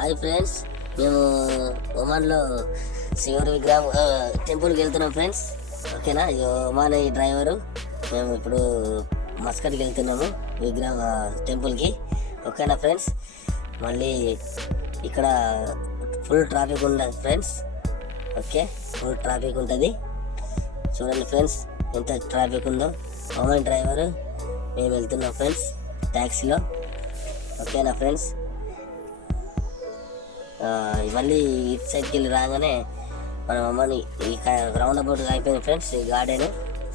Hi friends, మేము ఒమాన్లో శివుడి విగ్రహం టెంపుల్కి వెళ్తున్నాం ఫ్రెండ్స్. ఓకేనా, ఒమాన్ ఈ డ్రైవరు. మేము ఇప్పుడు మస్కట్కి వెళ్తున్నాము విగ్రహం టెంపుల్కి. ఓకేనా ఫ్రెండ్స్, మళ్ళీ ఇక్కడ ఫుల్ ట్రాఫిక్ ఉండదు ఫ్రెండ్స్. ఓకే, ఫుల్ ట్రాఫిక్ ఉంటుంది. చూడండి ఫ్రెండ్స్ ఎంత ట్రాఫిక్ ఉందో. ఒమాన్ డ్రైవరు, మేము వెళ్తున్నాం ఫ్రెండ్స్ ట్యాక్సీలో. ఓకేనా ఫ్రెండ్స్, మళ్ళీ ఇటు సైడ్కి వెళ్ళి రాగానే మన అమ్మని ఈ రౌండ్ అబౌట్ అయిపోయింది ఫ్రెండ్స్. ఈ గార్డెన్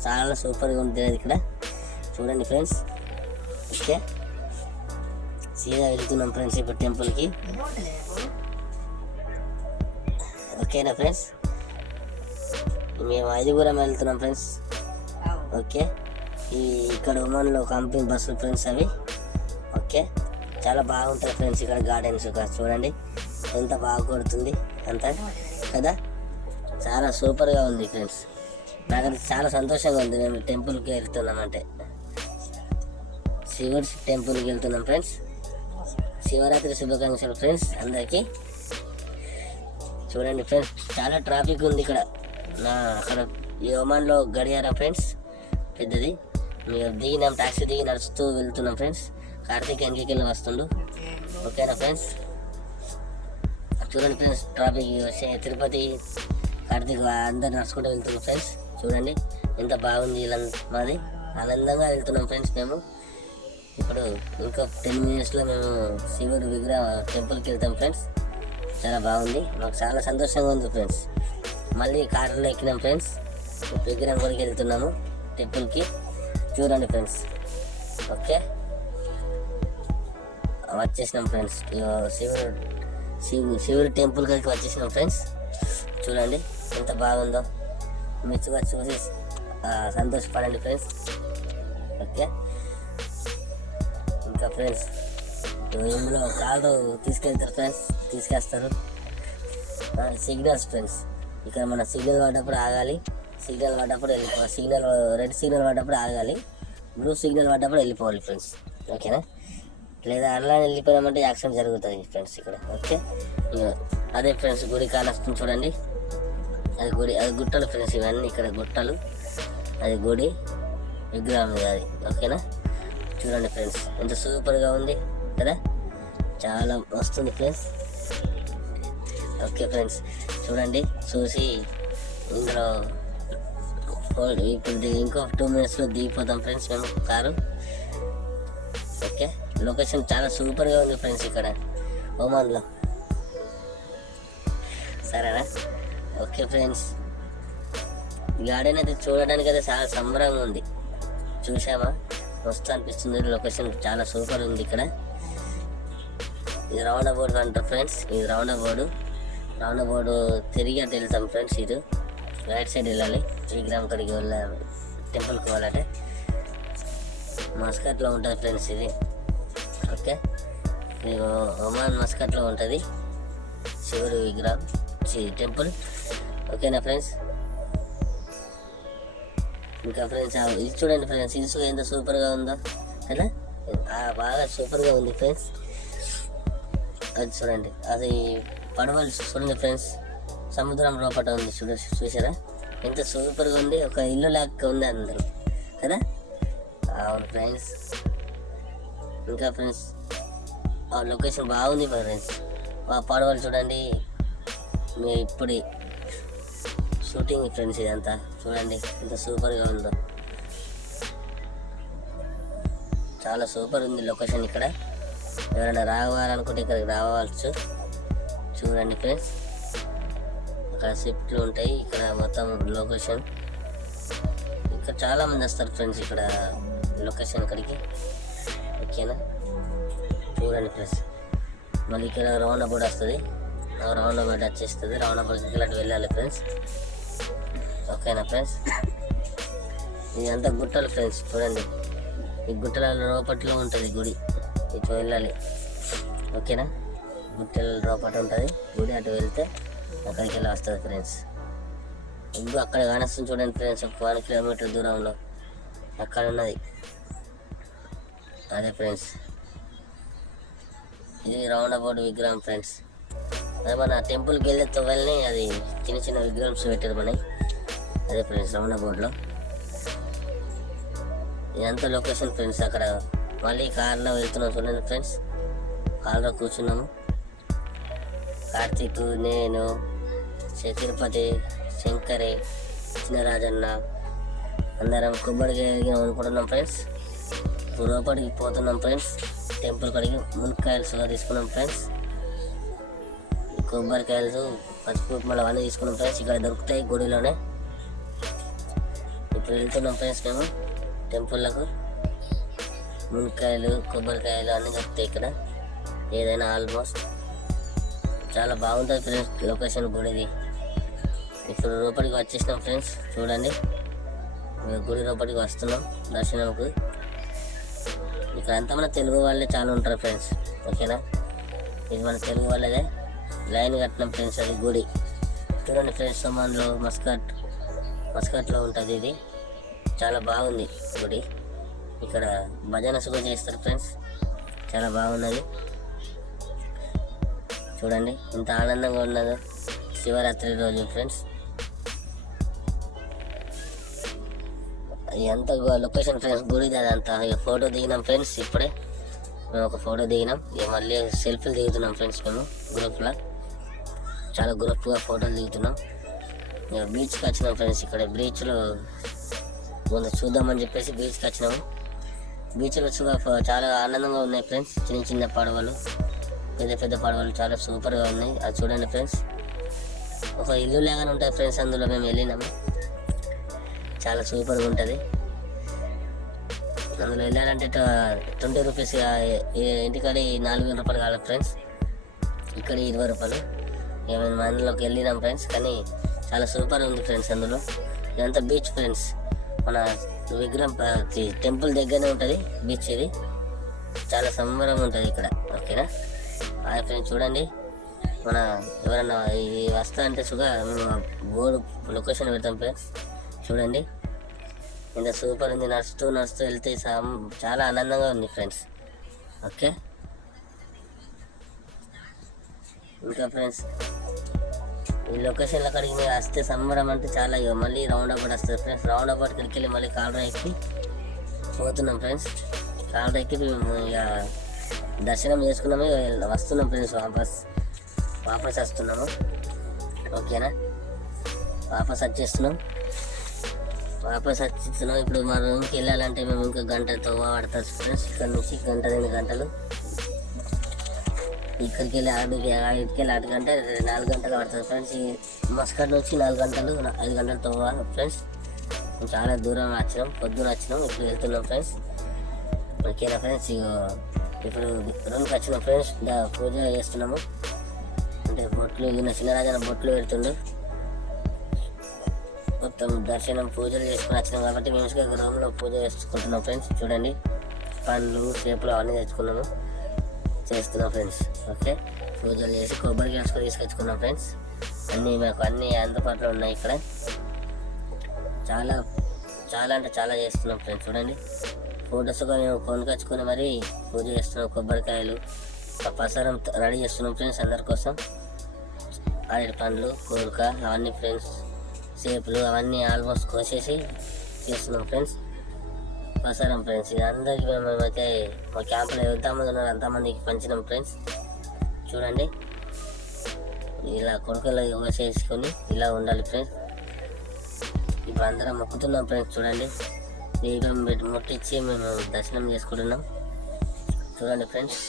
చాలా సూపర్గా ఉంటుంది ఇక్కడ. చూడండి ఫ్రెండ్స్. ఓకే, సీదా వెళ్తున్నాం ఫ్రెండ్స్ ఇప్పుడు టెంపుల్కి. ఓకేనా ఫ్రెండ్స్, మేము 5 వెళ్తున్నాం ఫ్రెండ్స్. ఓకే, ఇక్కడ ఒమాన్లో కంపెనీ బస్సులు ఫ్రెండ్స్ అవి. ఓకే, చాలా బాగుంటుంది ఫ్రెండ్స్ ఇక్కడ గార్డెన్స్. చూడండి ఎంత బాగా కొడుతుంది అంతా కదా, చాలా సూపర్గా ఉంది ఫ్రెండ్స్. నాకైతే చాలా సంతోషంగా ఉంది. మేము టెంపుల్కి వెళ్తున్నామంటే శివుడి టెంపుల్కి వెళ్తున్నాం ఫ్రెండ్స్. శివరాత్రి శుభాకాంక్షలు ఫ్రెండ్స్ అందరికీ. చూడండి ఫ్రెండ్స్, చాలా ట్రాఫిక్ ఉంది ఇక్కడ. అక్కడ ఈ ఒమాన్లో గడియారం ఫ్రెండ్స్ పెద్దది. మేము దిగినాం, టాక్సీ దిగి నడుస్తూ వెళ్తున్నాం ఫ్రెండ్స్. కార్తీక్ వెనకకెళ్ళి వస్తుండు. ఓకేనా ఫ్రెండ్స్, చూడండి ఫ్రెండ్స్ ట్రాఫిక్ తిరుపతి కార్తీక్ అందరు నడుచుకుంటూ వెళ్తున్నాం ఫ్రెండ్స్. చూడండి ఎంత బాగుంది. ఇలా మాది ఆనందంగా వెళ్తున్నాం ఫ్రెండ్స్. మేము ఇప్పుడు ఇంకా 10 minutesలో మేము శివుడు విగ్రహ టెంపుల్కి వెళ్తాం ఫ్రెండ్స్. చాలా బాగుంది, మాకు చాలా సంతోషంగా ఉంది ఫ్రెండ్స్. మళ్ళీ కారులో ఎక్కినాం ఫ్రెండ్స్. విగ్రహం కొరికి వెళ్తున్నాము టెంపుల్కి. చూడండి ఫ్రెండ్స్. ఓకే, వచ్చేసినాం ఫ్రెండ్స్. శివుడి టెంపుల్ కలిసి వచ్చేసినాం ఫ్రెండ్స్. చూడండి ఎంత బాగుందో. మెచ్చుగా చూసి సంతోషపడండి ఫ్రెండ్స్. ఓకే, ఇంకా ఫ్రెండ్స్ ఇందులో కారు తీసుకెళ్తారు ఫ్రెండ్స్, తీసుకొస్తారు. సిగ్నల్స్ ఫ్రెండ్స్, ఇక్కడ మన సిగ్నల్ పడ్డప్పుడు ఆగాలి, సిగ్నల్ పడ్డప్పుడు వెళ్ళిపోవాలి. రెడ్ సిగ్నల్ పడ్డప్పుడు ఆగాలి, బ్లూ సిగ్నల్ పడ్డప్పుడు వెళ్ళిపోవాలి ఫ్రెండ్స్. ఓకేనా, లేదా అలా వెళ్ళిపోయామంటే యాక్సిడెంట్ జరుగుతుంది ఫ్రెండ్స్ ఇక్కడ. ఓకే, అదే ఫ్రెండ్స్ గుడి కానొస్తుంది చూడండి. అది గుడి, అది గుట్టలు ఫ్రెండ్స్. ఇవన్నీ ఇక్కడ గుట్టలు, అది గుడి విగ్రహం అది. ఓకేనా, చూడండి ఫ్రెండ్స్ ఎంత సూపర్గా ఉంది కదా, చాలా వస్తుంది ఫ్రెండ్స్. ఓకే ఫ్రెండ్స్, చూడండి చూసి ఇందులో ఇప్పుడు ఇంకో 2 minutesలో దిగిపోతాం ఫ్రెండ్స్ మేము కారు. ఓకే, లొకేషన్ చాలా సూపర్గా ఉంది ఫ్రెండ్స్ ఇక్కడ ఒమాన్లో. సరేనా? ఓకే ఫ్రెండ్స్, గార్డెన్ అయితే చూడడానికి అయితే చాలా సంబరంగా ఉంది. చూసామా, మస్తు అనిపిస్తుంది. లొకేషన్ చాలా సూపర్ ఉంది ఇక్కడ. ఇది రౌండ్ అబౌట్ అంటారు ఫ్రెండ్స్. ఇది రౌండ్ అబౌట్ తిరిగి అటు వెళ్తాం ఫ్రెండ్స్. ఇది రైట్ సైడ్ వెళ్ళాలి. విగ్రహం కడికి వెళ్ళాలి, టెంపుల్కి వెళ్ళాలంటే మస్కట్లో ఉంటుంది ఫ్రెండ్స్ ఇది. ఓకే, ఇది ఒమాన్ మస్కట్లో ఉంటుంది శివుడి విగ్రహం టెంపుల్. ఓకేనా ఫ్రెండ్స్, ఇంకా ఫ్రెండ్స్ ఇది చూడండి ఫ్రెండ్స్, ఇది ఎంత సూపర్గా ఉందో కదా, బాగా సూపర్గా ఉంది ఫ్రెండ్స్. అది చూడండి, అది పడవలు చూడండి ఫ్రెండ్స్, సముద్రం లోపల ఉంది. చూసారా ఎంత సూపర్గా ఉంది, ఒక ఇల్లు లాగా ఉంది అందరూ కదా. అవును ఫ్రెండ్స్, ఇంకా ఫ్రెండ్స్ ఆ లొకేషన్ బాగుంది ఫ్రెండ్స్. ఆ పడవలు చూడండి, మీ ఇప్పుడు షూటింగ్ ఫ్రెండ్స్. ఇదంతా చూడండి ఎంత సూపర్గా ఉందో, చాలా సూపర్ ఉంది లొకేషన్ ఇక్కడ. ఎవరైనా రావాలనుకుంటే ఇక్కడికి రావచ్చు. చూడండి ఫ్రెండ్స్, అక్కడ షిఫ్ట్లు ఉంటాయి, ఇక్కడ మొత్తం లొకేషన్. ఇక్కడ చాలామంది వస్తారు ఫ్రెండ్స్ ఇక్కడ లొకేషన్ ఇక్కడికి. ఓకేనా, చూడండి ఫ్రెండ్స్. మళ్ళీ ఇక్కడ రౌండ్ అబౌట్ వస్తుంది, రౌండ్ అబౌట్ వచ్చేస్తుంది. రౌండ్ అబౌట్కి ఇలాంటి వెళ్ళాలి ఫ్రెండ్స్. ఓకేనా ఫ్రెండ్స్, ఇదంతా గుట్టలు ఫ్రెండ్స్. చూడండి ఈ గుట్టల లోపట్లో ఉంటుంది గుడి, ఇటు వెళ్ళాలి. ఓకేనా, గుట్టల లోపల ఉంటుంది గుడి, అటు వెళ్తే అక్కడికి వెళ్ళి వస్తుంది ఫ్రెండ్స్. ఇప్పుడు అక్కడ కానొస్తుంది చూడండి ఫ్రెండ్స్, ఒక 1 kilometer దూరంలో అక్కడ ఉన్నది అదే ఫ్రెండ్స్. ఇది రౌండ్ అబౌట్ విగ్రహం ఫ్రెండ్స్. అదే మన టెంపుల్కి వెళ్ళే తొవ్వల్ని అది చిన్న చిన్న విగ్రహంస్ పెట్టారు మనకి. అదే ఫ్రెండ్స్ రమణ బోర్డులో ఇదంతా లొకేషన్ ఫ్రెండ్స్. అక్కడ మళ్ళీ కార్లో వెళ్తున్నాం చూడండి ఫ్రెండ్స్. కార్లో కూర్చున్నాము, కార్తీక్, నేను, తిరుపతి, శంకరి, చిన్నరాజన్న అందరం కొబ్బరికాయ అనుకుంటున్నాం ఫ్రెండ్స్. ఇప్పుడు లోపలికి పోతున్నాం ఫ్రెండ్స్. టెంపుల్ కడిగి మునక్కాయలు సుగా తీసుకున్నాం ఫ్రెండ్స్. కొబ్బరికాయలు, పసుపు మళ్ళీ అవన్నీ తీసుకున్నాం ఫ్రెండ్స్. ఇక్కడ దొరుకుతాయి గుడిలోనే. ఇప్పుడు వెళ్తున్నాం ఫ్రెండ్స్ మేము టెంపుల్లకు. మునక్కాయలు, కొబ్బరికాయలు అన్నీ దొరుకుతాయి ఇక్కడ. ఏదైనా ఆల్మోస్ట్ చాలా బాగుంటుంది ఫ్రెండ్స్ లొకేషన్ గుడిది. ఇప్పుడు లోపలికి వచ్చేసినాం ఫ్రెండ్స్. చూడండి గుడి లోపలికి వస్తున్నాం దర్శనంకు. ఇక్కడ అంతా మన తెలుగు వాళ్ళే చాలా ఉంటారు ఫ్రెండ్స్. ఓకేనా, ఇది మన తెలుగు వాళ్ళదే. లైన్ కట్టినాం ఫ్రెండ్స్. అది గుడి చూడండి ఫ్రెండ్స్. సొమాన్లో మస్కట్లో ఉంటుంది ఇది. చాలా బాగుంది గుడి. ఇక్కడ భజన సుఖ చేస్తారు ఫ్రెండ్స్. చాలా బాగున్నది చూడండి ఇంత ఆనందంగా ఉన్నదో శివరాత్రి రోజు ఫ్రెండ్స్. ఎంత లొకేషన్ ఫ్రెండ్స్ గుడిది అదంతా. ఇక ఫోటో దిగినాం ఫ్రెండ్స్. ఇప్పుడే మేము ఒక ఫోటో దిగినాం. ఇక మళ్ళీ సెల్ఫీలు దిగుతున్నాం ఫ్రెండ్స్. మేము గ్రూప్లో చాలా గ్రూప్గా ఫోటోలు దిగుతున్నాం. ఇక బీచ్కి వచ్చినాం ఫ్రెండ్స్. ఇక్కడ బీచ్లో ముందు చూద్దామని చెప్పేసి బీచ్కి వచ్చినాము. బీచ్లో చాలా ఆనందంగా ఉన్నాయి ఫ్రెండ్స్. చిన్న చిన్న పడవలు, పెద్ద పెద్ద పడవలు చాలా సూపర్గా ఉన్నాయి. అది చూడండి ఫ్రెండ్స్. ఒక ఇల్లు లాగానే ఉంటుంది ఫ్రెండ్స్. అందులో మేము వెళ్ళినాము. చాలా సూపర్గా ఉంటుంది. అందులో వెళ్ళాలంటే 20 రూపీస్. ఇంటికాడ 4,000 రూపాయలు కావాలి ఫ్రెండ్స్. ఇక్కడ 20 రూపాయలు. మేము అందులోకి వెళ్ళినాం ఫ్రెండ్స్. కానీ చాలా సూపర్ ఉంది ఫ్రెండ్స్. అందులో ఇదంతా బీచ్ ఫ్రెండ్స్. మన విగ్రహం టెంపుల్ దగ్గరనే ఉంటుంది బీచ్. ఇది చాలా సంబరంగా ఉంటుంది ఇక్కడ. ఓకేనా ఫ్రెండ్స్. చూడండి మన ఎవరన్నా ఇది వస్తా అంటే సుగా మేము బోర్డు లొకేషన్ పెడతాం ఫ్రెండ్స్. చూడండి ఇంత సూపర్ ఉంది. నడుస్తూ వెళ్తే చాలా ఆనందంగా ఉంది ఫ్రెండ్స్. ఓకే ఇంకా ఫ్రెండ్స్ ఈ లొకేషన్లో అక్కడికి మీరు వస్తే సంబరం అంటే చాలా. మళ్ళీ రౌండ్ అబౌట్ వస్తుంది ఫ్రెండ్స్. రౌండ్ అబౌట్ ఇక్కడికి వెళ్ళి మళ్ళీ కాలరా ఎక్కి పోతున్నాం ఫ్రెండ్స్. కాలరా ఎక్కి మేము ఇక దర్శనం చేసుకున్నాము. వస్తున్నాం ఫ్రెండ్స్. వాపస్ వస్తున్నాము. ఓకేనా వాపస్ వచ్చేస్తున్నాం. ఇప్పుడు మా రూమ్కి వెళ్ళాలంటే మేము ఇంకా గంటతో పడుతుంది ఫ్రెండ్స్. ఇక్కడ నుంచి 1-2 గంటలు. ఇక్కడికి వెళ్ళి ఆడికి వెళ్ళి 8 గంట 4 గంటలు పడుతుంది ఫ్రెండ్స్. మస్కట్ నుంచి 4 గంటలు 5 గంటలతో ఫ్రెండ్స్. చాలా దూరం వచ్చినాం. పొద్దున వచ్చినాం. ఇప్పుడు వెళ్తున్నాం ఫ్రెండ్స్. ఓకేనా ఫ్రెండ్స్. ఇప్పుడు రూమ్కి వచ్చినాం ఫ్రెండ్స్. పూజ చేస్తున్నాము. అంటే బొట్లు చిన్నరాజన బొట్లు పెడుతుండు. మొత్తం దర్శనం పూజలు చేసుకుని వచ్చినాం కాబట్టి మేము రూమ్లో పూజ చేసుకుంటున్నాం ఫ్రెండ్స్. చూడండి పండ్లు, చేపలు అవన్నీ తెచ్చుకున్నాము, చేస్తున్నాం ఫ్రెండ్స్. ఓకే పూజలు చేసి కొబ్బరి గ్యాస్ తీసుకొచ్చుకున్నాం ఫ్రెండ్స్. మాకు అన్నీ అందుబాటులో ఉన్నాయి ఇక్కడ. చాలా అంటే చాలా చేస్తున్నాం ఫ్రెండ్స్. చూడండి ఫోటోస్గా మేము కొనుకొచ్చుకొని మరి పూజ చేస్తున్నాం. కొబ్బరికాయలు, ప్రసాదం రెడీ చేస్తున్నాం ఫ్రెండ్స్ అందరి కోసం. అరటి పండ్లు, కూరక అవన్నీ ఫ్రెండ్స్, చేపలు అవన్నీ ఆల్మోస్ట్ కోసేసి చేస్తున్నాం ఫ్రెండ్స్. ప్రసారం ఫ్రెండ్స్. ఇది అందరికీ మేమైతే మా క్యాంపులో ఎంతమంది ఉన్నారు అంతమందికి పంచినాం ఫ్రెండ్స్. చూడండి ఇలా కొడుకులో కోసేసుకొని ఇలా ఉండాలి ఫ్రెండ్స్. ఇప్పుడు అందరం మొక్కుతున్నాం ఫ్రెండ్స్. చూడండి దీపం ముట్టించి మేము దర్శనం చేసుకుంటున్నాం. చూడండి ఫ్రెండ్స్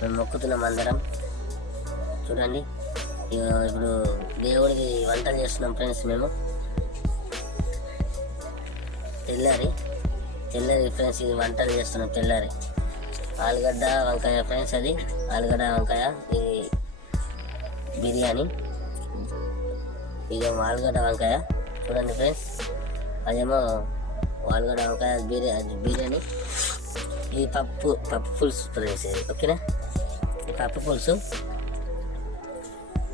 మేము మొక్కుతున్నాం అందరం. చూడండి ఇప్పుడు దేవుడికి వంటలు చేస్తున్నాం ఫ్రెండ్స్. మేము తెల్లారి ఫ్రెండ్స్ ఇది వంటలు చేస్తున్నాం. తెల్లారి ఆలుగడ్డ వంకాయ ఫ్రెండ్స్. అది ఆలుగడ్డ వంకాయ. ఇది బిర్యానీ. ఇదేమో ఆలుగడ్డ వంకాయ. చూడండి ఫ్రెండ్స్ అదేమో ఆలుగడ్డ వంకాయ బిర్యానీ. ఇది పప్పు పులుసు ఫ్రెండ్స్. ఇది ఓకేనా పప్పు పులుసు.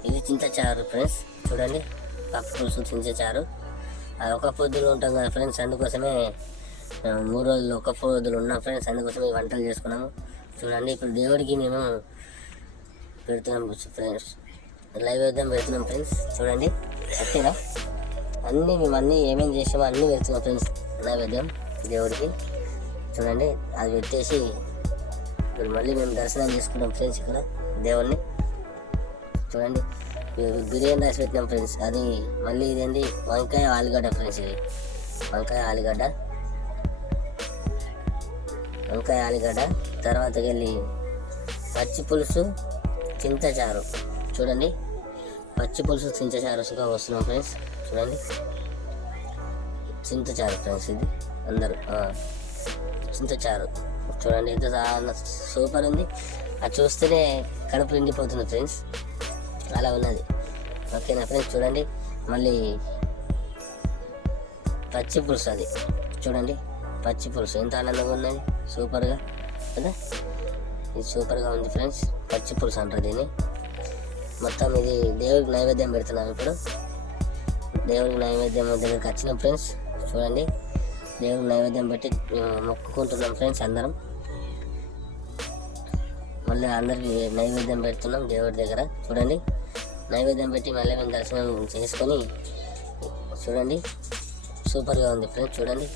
ఇది చింతచారు ఫ్రెండ్స్. చూడండి పప్పు పులుసు, చింతచారు. అది ఒక పొద్దులు ఉంటాం కదా ఫ్రెండ్స్. అందుకోసమే 3 రోజులు ఒక పొద్దులు ఉన్నాం ఫ్రెండ్స్. అందుకోసమే వంటలు చేసుకున్నాము. చూడండి ఇప్పుడు దేవుడికి మేము పెడుతున్నాం ఫ్రెండ్స్. నైవేద్యం పెడుతున్నాం ఫ్రెండ్స్. చూడండి ఓకేనా. మేము అన్నీ ఏమేమి చేసామో అన్నీ పెడుతున్నాం ఫ్రెండ్స్ నైవేద్యం దేవుడికి. చూడండి అది పెట్టేసి ఇప్పుడు మళ్ళీ మేము దర్శనం చేసుకుంటాం ఫ్రెండ్స్ ఇక్కడ దేవుడిని. చూడండి బిర్యానీ రైస్ పెట్టినాం ఫ్రెండ్స్. అది మళ్ళీ ఇదేంటి వంకాయ ఆలుగడ్డ ఫ్రెండ్స్. ఇది వంకాయ ఆలుగడ్డ తర్వాతకి వెళ్ళి పచ్చి పులుసు చింతచారు. చూడండి పచ్చి పులుసు చింతచారుగా వస్తున్నాం ఫ్రెండ్స్. చూడండి చింతచారు ఫ్రెండ్స్. ఇది అందరూ చింతచారు చూడండి ఎంత సూపర్ ఉంది. అది చూస్తేనే కడుపు నిండిపోతుంది ఫ్రెండ్స్, అలా ఉన్నది. ఓకేనా ఫ్రెండ్స్. చూడండి మళ్ళీ పచ్చి పులుసు. అది చూడండి పచ్చి పులుసు ఎంత ఆనందంగా ఉన్నది, సూపర్గా కదా. ఇది సూపర్గా ఉంది ఫ్రెండ్స్. పచ్చి పులుసు అంటారు దీన్ని. మొత్తం ఇది దేవుడికి నైవేద్యం పెడుతున్నాం. ఇప్పుడు దేవుడికి నైవేద్యం దగ్గరికి వచ్చినాం ఫ్రెండ్స్. చూడండి దేవుడికి నైవేద్యం పెట్టి మొక్కుకుంటున్నాం ఫ్రెండ్స్ అందరం. మళ్ళీ అందరికి నైవేద్యం పెడుతున్నాం దేవుడి దగ్గర. చూడండి నైవేద్యం పెట్టి మళ్ళీ మేము దర్శనం చేసుకొని చూడండి సూపర్గా ఉంది ఫ్రెండ్స్. చూడండి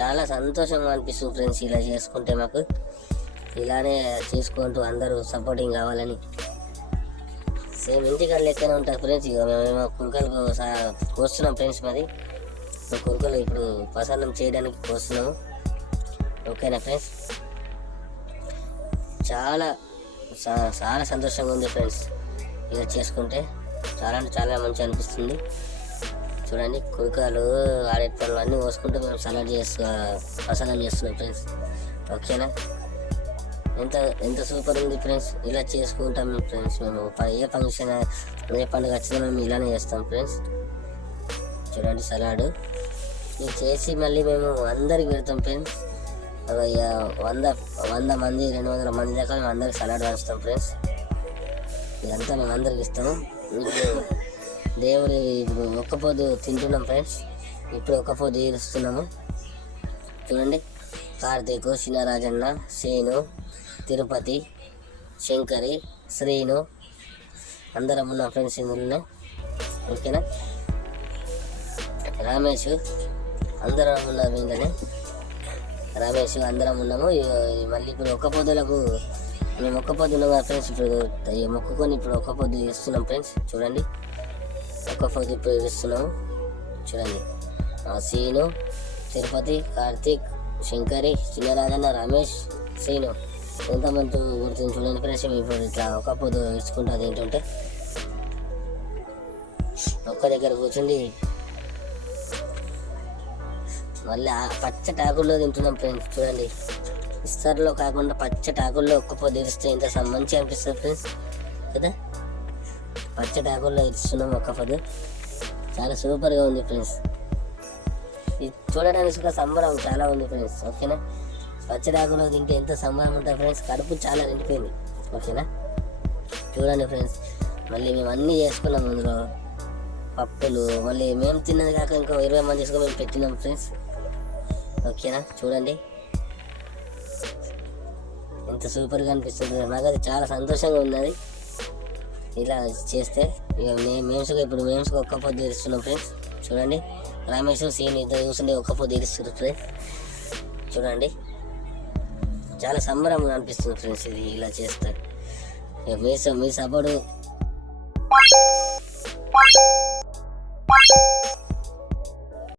చాలా సంతోషంగా అనిపిస్తుంది ఫ్రెండ్స్ ఇలా చేసుకుంటే. మాకు ఇలానే చేసుకుంటూ అందరూ సపోర్టింగ్ కావాలని. సేమ్ ఇంటికాడ లెక్కనే ఉంటుంది ఫ్రెండ్స్. ఇక మేము కురుకలు కోస్తున్నాం ఫ్రెండ్స్. మరి కురుకలు ఇప్పుడు ప్రసాదం చేయడానికి కోస్తున్నాము. ఓకేనా ఫ్రెండ్స్. చాలా చాలా సంతోషంగా ఉంది ఫ్రెండ్స్ ఇలా చేసుకుంటే. చాలా అంటే చాలా మంచిగా అనిపిస్తుంది. చూడండి కురుకాలు ఆడేపళ్ళు అన్నీ కోసుకుంటూ మేము ప్రసాదం చేస్తున్నాం ఫ్రెండ్స్. ఓకేనా. ఎంత సూపర్ ఉంది ఫ్రెండ్స్. ఇలా చేసుకుంటాం ఫ్రెండ్స్. మేము ఏ ఫంక్షన్ ఏ పండుగ వచ్చినా మేము ఇలానే చేస్తాం ఫ్రెండ్స్. చూడండి సలాడ్ ఇది చేసి మళ్ళీ మేము అందరికి పెడతాం ఫ్రెండ్స్. 100 మంది 200 మంది దాకా మేము అందరికి సలాడ్ పంచుతాం ఫ్రెండ్స్. ఇదంతా మేము అందరికి ఇస్తాము. దేవుడి ఇప్పుడు ఒక్క పొద్దు తింటున్నాం ఫ్రెండ్స్. ఇప్పుడు ఒక్క పొద్దు తీరుస్తున్నాము. చూడండి కార్తీక్, చిన్నరాజన్న, శ్రీను, తిరుపతి, శంకరి, శ్రీను అందరం ఉన్నాం ఫ్రెండ్స్ ఇందులోనే. ఓకేనా. రమేష్ అందరం ఉన్నాము ఇందులోనే. రమేష్ అందరం ఉన్నాము. మళ్ళీ ఇప్పుడు ఒక్క పొద్దులకు మేము ఒక్క పొద్దు ఉన్నాం కదా ఫ్రెండ్స్. ఇప్పుడు మొక్కుకొని ఇప్పుడు ఒక్క పొద్దు ఇస్తున్నాం ఫ్రెండ్స్. చూడండి ఒక్క పొద్దు ఇప్పుడు ఇస్తున్నాము. చూడండి శ్రీను, తిరుపతి, కార్తీక్, శంకరి, చిన్నరాజన్న, రమేష్, శ్రీను ఎంతమంది గుర్తుంది చూడండి ఫ్రెండ్స్. ఇప్పుడు ఇట్లా ఒక్క పొద్దు ఇచ్చుకుంటుంది ఏంటంటే ఒక్క దగ్గర కూర్చుండి మళ్ళీ పచ్చటాకుల్లో తింటున్నాం ఫ్రెండ్స్. చూడండి ఇస్తర్లో కాకుండా పచ్చటాకుల్లో ఒక్క పొద్దు ఇస్తే ఎంత మంచిగా అనిపిస్తుంది ఫ్రెండ్స్ కదా. పచ్చటాకుల్లో ఇస్తున్నాం ఒక్క పొద్దు. చాలా సూపర్గా ఉంది ఫ్రెండ్స్. ఇది చూడడానికి ఒక సంబరం చాలా ఉంది ఫ్రెండ్స్. ఓకేనా. పచ్చడాకులో తింటే ఎంత సంబరం ఉంటుంది ఫ్రెండ్స్. కడుపు చాలా నిండిపోయింది. ఓకేనా. చూడండి ఫ్రెండ్స్ మళ్ళీ మేము అన్నీ చేసుకున్నాం. అందులో పప్పులు మళ్ళీ మేము తిన్నది కాక ఇంకో 20 మంది తీసుకొని మేము పెట్టినాం ఫ్రెండ్స్. ఓకేనా. చూడండి ఎంత సూపర్గా అనిపిస్తుంది. నాకు అది చాలా సంతోషంగా ఉన్నది ఇలా చేస్తే. ఇక ఇప్పుడు మేమ్స్కి ఒక్క పొద్దు తీరుస్తున్నాం ఫ్రెండ్స్. చూడండి రమేష్, సీన్ ఇద్దరు చూస్తుంటే ఒక్క పొద్దు తీరుస్తారు ఫ్రెండ్స్. చూడండి చాలా సంబరంగా అనిపిస్తుంది ఫ్రెండ్స్ ఇది ఇలా చేస్తే. మీ సపోర్టు